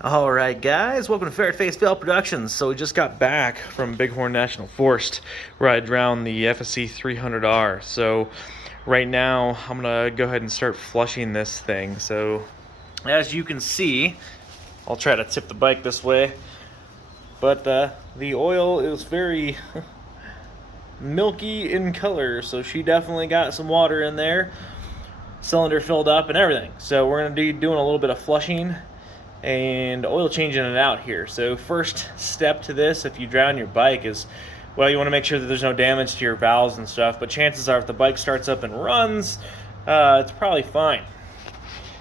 All right, guys, welcome to Ferret Face Fail Productions. So we just got back from Bighorn National Forest where I drowned the FSC 300R. So right now I'm gonna go ahead and start flushing this thing. So as you can see, I'll try to tip the bike this way, but the oil is very milky in color, so she definitely got some water in there, cylinder filled up and everything. So we're gonna be doing a little bit of flushing and oil changing it out here. So first step to this, if you drown your bike, is, well, you want to make sure that there's no damage to your valves and stuff, but chances are if the bike starts up and runs, it's probably fine.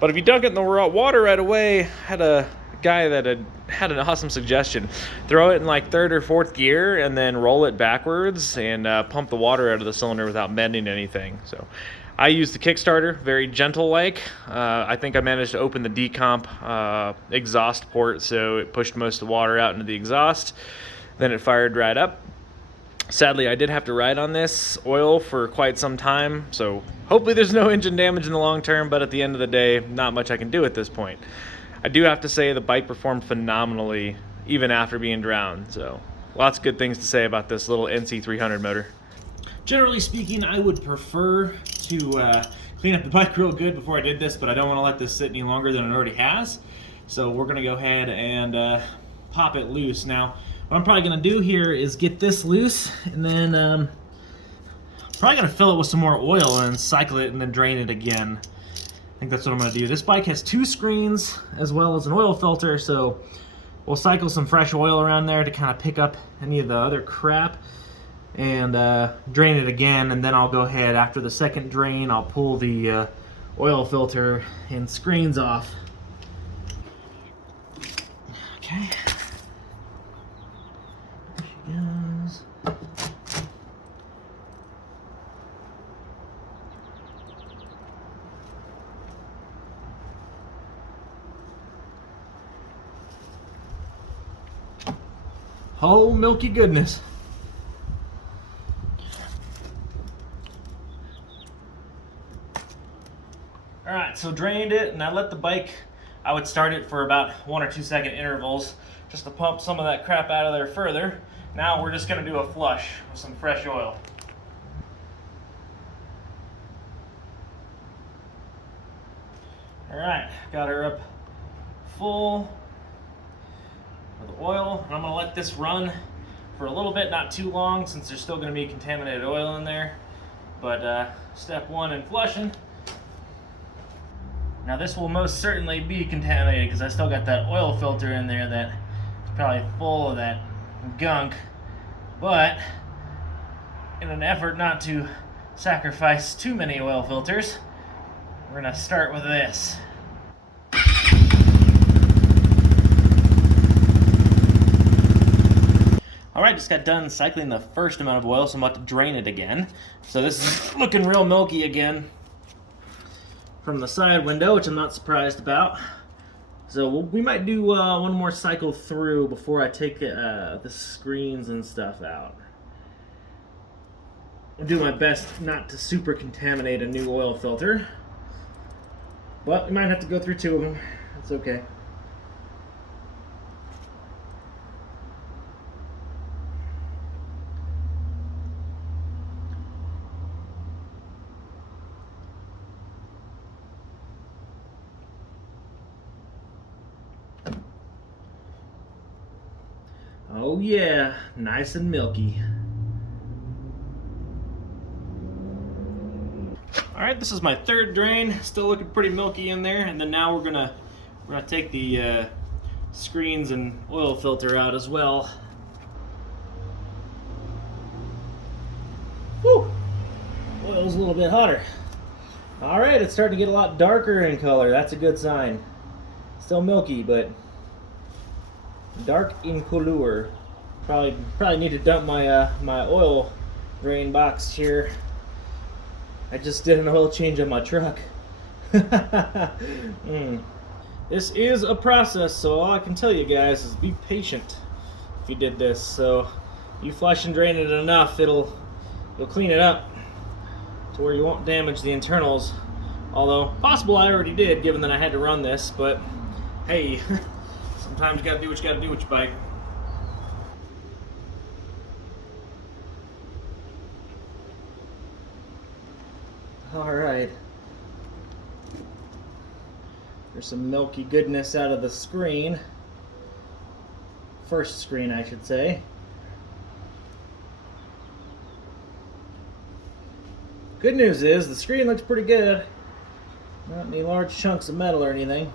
But if you dunk it in the water right away, I had a guy that had an awesome suggestion. Throw it in like third or fourth gear and then roll it backwards and pump the water out of the cylinder without bending anything. So I used the Kickstarter, very gentle-like. I think I managed to open the decomp exhaust port, so it pushed most of the water out into the exhaust. Then it fired right up. Sadly, I did have to ride on this oil for quite some time, so hopefully there's no engine damage in the long term, but at the end of the day, not much I can do at this point. I do have to say the bike performed phenomenally, even after being drowned, so lots of good things to say about this little NC300 motor. Generally speaking, I would prefer to clean up the bike real good before I did this, but I don't want to let this sit any longer than it already has. So we're going to go ahead and pop it loose. Now, what I'm probably going to do here is get this loose, and then probably going to fill it with some more oil and cycle it and then drain it again. I think that's what I'm going to do. This bike has 2 screens as well as an oil filter, so we'll cycle some fresh oil around there to kind of pick up any of the other crap and drain it again, and then I'll go ahead after the second drain. I'll pull the oil filter and screens off. Okay. There she goes. Oh, milky goodness. Alright, so drained it, and I let the bike, I would start it for about 1 or 2 second intervals just to pump some of that crap out of there further. Now we're just going to do a flush with some fresh oil. Alright, got her up full with oil, and I'm going to let this run for a little bit, not too long, since there's still going to be contaminated oil in there. But step 1 in flushing. Now this will most certainly be contaminated because I still got that oil filter in there that's probably full of that gunk. But in an effort not to sacrifice too many oil filters, we're going to start with this. Alright, just got done cycling the first amount of oil, so I'm about to drain it again. So this is looking real milky again from the side window, which I'm not surprised about. So we might do one more cycle through before I take the screens and stuff out. I'll do my best not to super contaminate a new oil filter, but we might have to go through 2 of them. It's okay. Oh yeah, nice and milky. Alright, this is my 3rd drain, still looking pretty milky in there, and then now we're gonna take the screens and oil filter out as well. Woo! Oil's a little bit hotter. Alright, it's starting to get a lot darker in color. That's a good sign. Still milky, but dark in color. Probably need to dump my my oil drain box here. I just did an oil change on my truck. This is a process, so all I can tell you guys is be patient if you did this. So you flush and drain it enough, you'll clean it up to where you won't damage the internals. Although, possible I already did, given that I had to run this, but hey, Sometimes you gotta do what you gotta do with your bike. All right. There's some milky goodness out of the screen. First screen, I should say. Good news is the screen looks pretty good. Not any large chunks of metal or anything.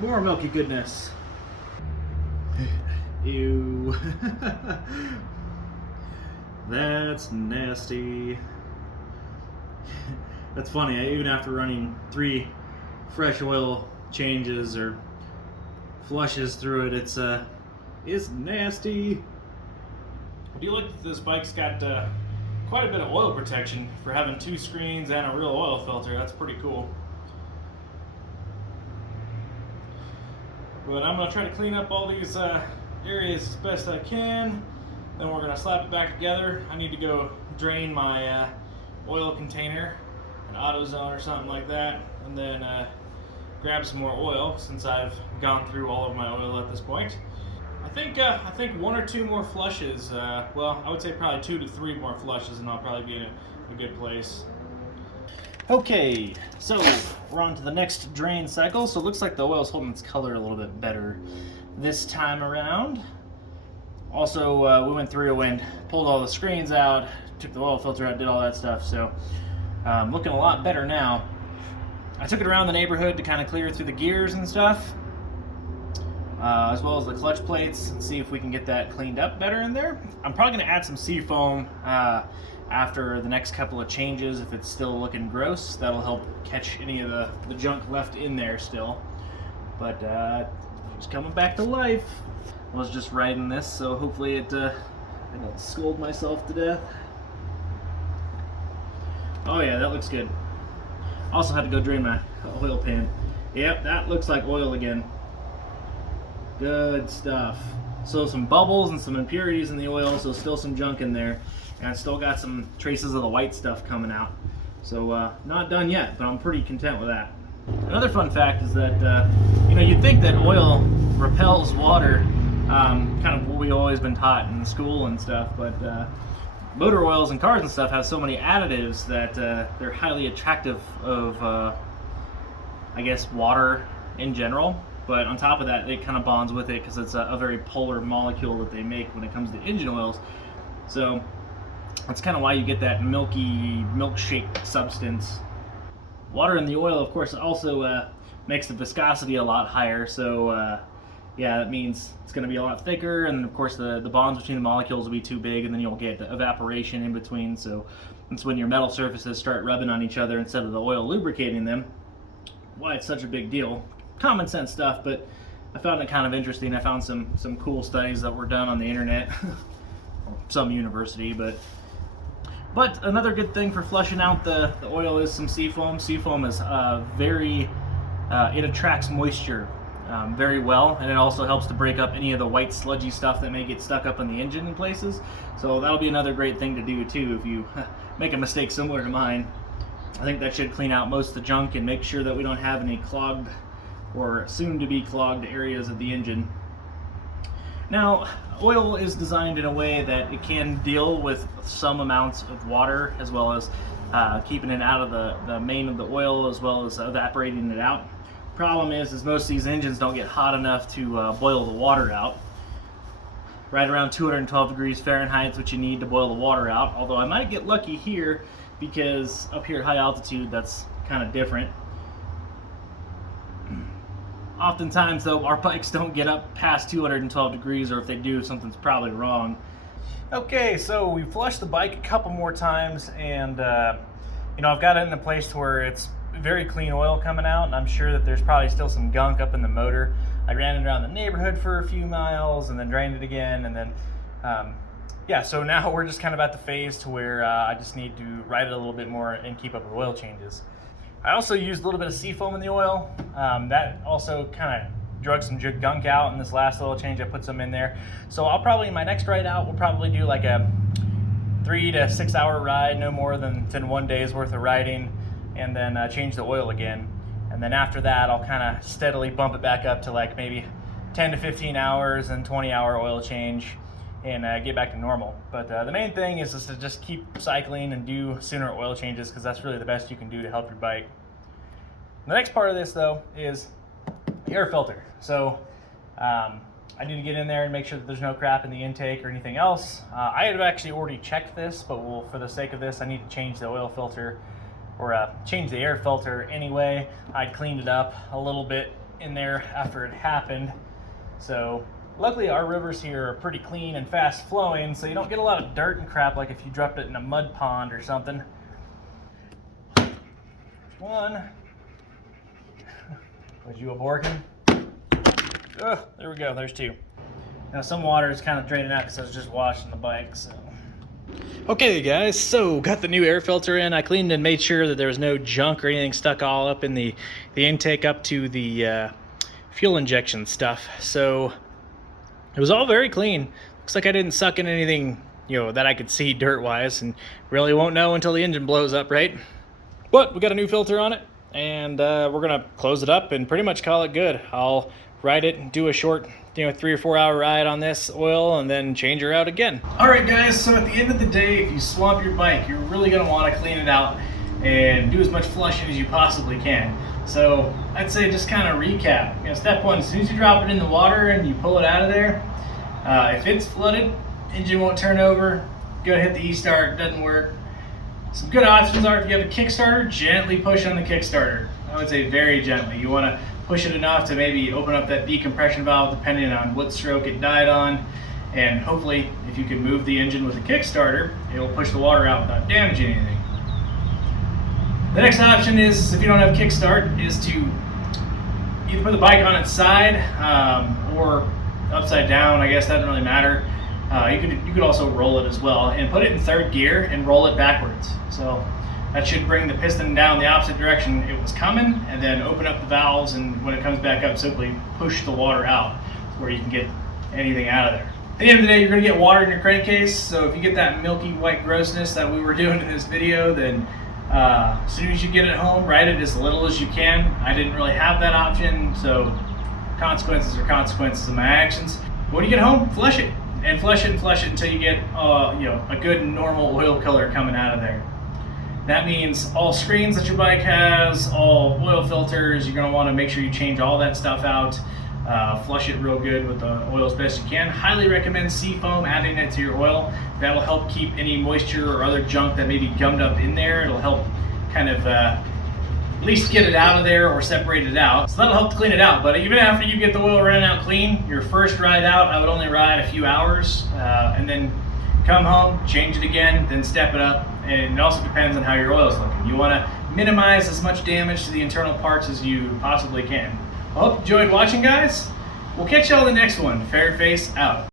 More milky goodness. Ew. That's nasty. That's funny, even after running 3 fresh oil changes or flushes through it, it's nasty. I do like that this bike's got quite a bit of oil protection for having 2 screens and a real oil filter. That's pretty cool. But I'm gonna try to clean up all these areas as best I can. Then we're gonna slap it back together. I need to go drain my oil container, an AutoZone or something like that, and then grab some more oil since I've gone through all of my oil at this point. I think 1 or 2 more flushes. Well, I would say probably 2 to 3 more flushes, and I'll probably be in a good place. Okay, so we're on to the next drain cycle. So it looks like the oil's holding its color a little bit better this time around. Also, we went through and pulled all the screens out, took the oil filter out, did all that stuff. So looking a lot better now. I took it around the neighborhood to kind of clear through the gears and stuff, as well as the clutch plates, and see if we can get that cleaned up better in there. I'm probably going to add some seafoam after the next couple of changes if it's still looking gross. That'll help catch any of the junk left in there still. But it's coming back to life. I was just riding this, so hopefully I don't scold myself to death. Oh yeah, that looks good. Also had to go drain my oil pan. Yep, that looks like oil again. Good stuff. So some bubbles and some impurities in the oil, so still some junk in there. And I still got some traces of the white stuff coming out. So not done yet, but I'm pretty content with that. Another fun fact is that, you'd think that oil repels water, kind of what we've always been taught in school and stuff, but motor oils and cars and stuff have so many additives that they're highly attractive of, I guess, water in general. But on top of that, it kind of bonds with it because it's a very polar molecule that they make when it comes to engine oils. So that's kind of why you get that milky, milkshake substance. Water in the oil, of course, also makes the viscosity a lot higher. So yeah, that means it's going to be a lot thicker, and of course the bonds between the molecules will be too big, and then you'll get the evaporation in between. So that's when your metal surfaces start rubbing on each other instead of the oil lubricating them. Why it's such a big deal. Common sense stuff, but I found it kind of interesting. I found some cool studies that were done on the internet, some university, but another good thing for flushing out the oil is some seafoam. Seafoam is it attracts moisture very well, and it also helps to break up any of the white sludgy stuff that may get stuck up in the engine in places. So that'll be another great thing to do too if you make a mistake similar to mine. I think that should clean out most of the junk and make sure that we don't have any clogged or soon to be clogged areas of the engine. Now, oil is designed in a way that it can deal with some amounts of water, as well as keeping it out of the main of the oil, as well as evaporating it out. Problem is most of these engines don't get hot enough to boil the water out. Right around 212 degrees Fahrenheit is what you need to boil the water out, although I might get lucky here because up here at high altitude that's kind of different. Oftentimes though, our bikes don't get up past 212 degrees, or if they do, something's probably wrong. Okay, so we flushed the bike a couple more times, and I've got it in a place to where it's very clean oil coming out, and I'm sure that there's probably still some gunk up in the motor. I ran it around the neighborhood for a few miles and then drained it again, and then yeah, so now we're just kind of at the phase to where I just need to ride it a little bit more and keep up with oil changes. I also used a little bit of seafoam in the oil. That also kind of drug some gunk out in this last little change. I put some in there. So I'll probably, in my next ride out, we'll probably do like a 3 to 6 hour ride, no more than 1 day's worth of riding. and then change the oil again. And then after that, I'll kind of steadily bump it back up to like maybe 10 to 15 hours and 20-hour oil change, and get back to normal. But the main thing is to just keep cycling and do sooner oil changes, because that's really the best you can do to help your bike. The next part of this though is the air filter. So I need to get in there and make sure that there's no crap in the intake or anything else. I had actually already checked this, but for the sake of this, I need to change the oil filter, or change the air filter anyway. I cleaned it up a little bit in there after it happened. So luckily our rivers here are pretty clean and fast flowing, so you don't get a lot of dirt and crap like if you dropped it in a mud pond or something. One. Was you a Borkin? Oh, there we go, there's two. Now some water is kind of draining out because I was just washing the bike, so. Okay guys, so got the new air filter in. I cleaned and made sure that there was no junk or anything stuck all up in the intake up to the fuel injection stuff. So it was all very clean. Looks like I didn't suck in anything, that I could see dirt-wise, and really won't know until the engine blows up, right? But we got a new filter on it, and we're gonna close it up and pretty much call it good. I'll ride it and do a short 3 or 4 hour ride on this oil, and then change her out again. All right guys, so at the end of the day, if you swamp your bike, you're really gonna want to clean it out and do as much flushing as you possibly can. So I'd say just kind of recap. Step one, as soon as you drop it in the water and you pull it out of there, if it's flooded, engine won't turn over, go hit the e-start, doesn't work. Some good options are, if you have a Kickstarter, gently push on the Kickstarter. I would say very gently. You want to push it enough to maybe open up that decompression valve depending on what stroke it died on, and hopefully if you can move the engine with a Kickstarter, it'll push the water out without damaging anything. The next option is, if you don't have kickstart, is to either put the bike on its side or upside down. I guess that doesn't really matter. You could also roll it as well and put it in third gear and roll it backwards. So that should bring the piston down the opposite direction it was coming, and then open up the valves, and when it comes back up, simply push the water out where you can get anything out of there. At the end of the day, you're going to get water in your crankcase, so if you get that milky white grossness that we were doing in this video, then as soon as you get it home, ride it as little as you can. I didn't really have that option, so consequences are consequences of my actions. But when you get home, flush it, and flush it and flush it until you get a good normal oil color coming out of there. That means all screens that your bike has, all oil filters, you're going to want to make sure you change all that stuff out. Flush it real good with the oil as best you can. Highly recommend Seafoam, adding it to your oil. That'll help keep any moisture or other junk that may be gummed up in there. It'll help kind of at least get it out of there or separate it out. So that'll help to clean it out. But even after you get the oil running out clean, your first ride out, I would only ride a few hours and then come home, change it again, then step it up. And it also depends on how your oil is looking. You want to minimize as much damage to the internal parts as you possibly can. I hope you enjoyed watching, guys. We'll catch y'all in the next one. Fairface out.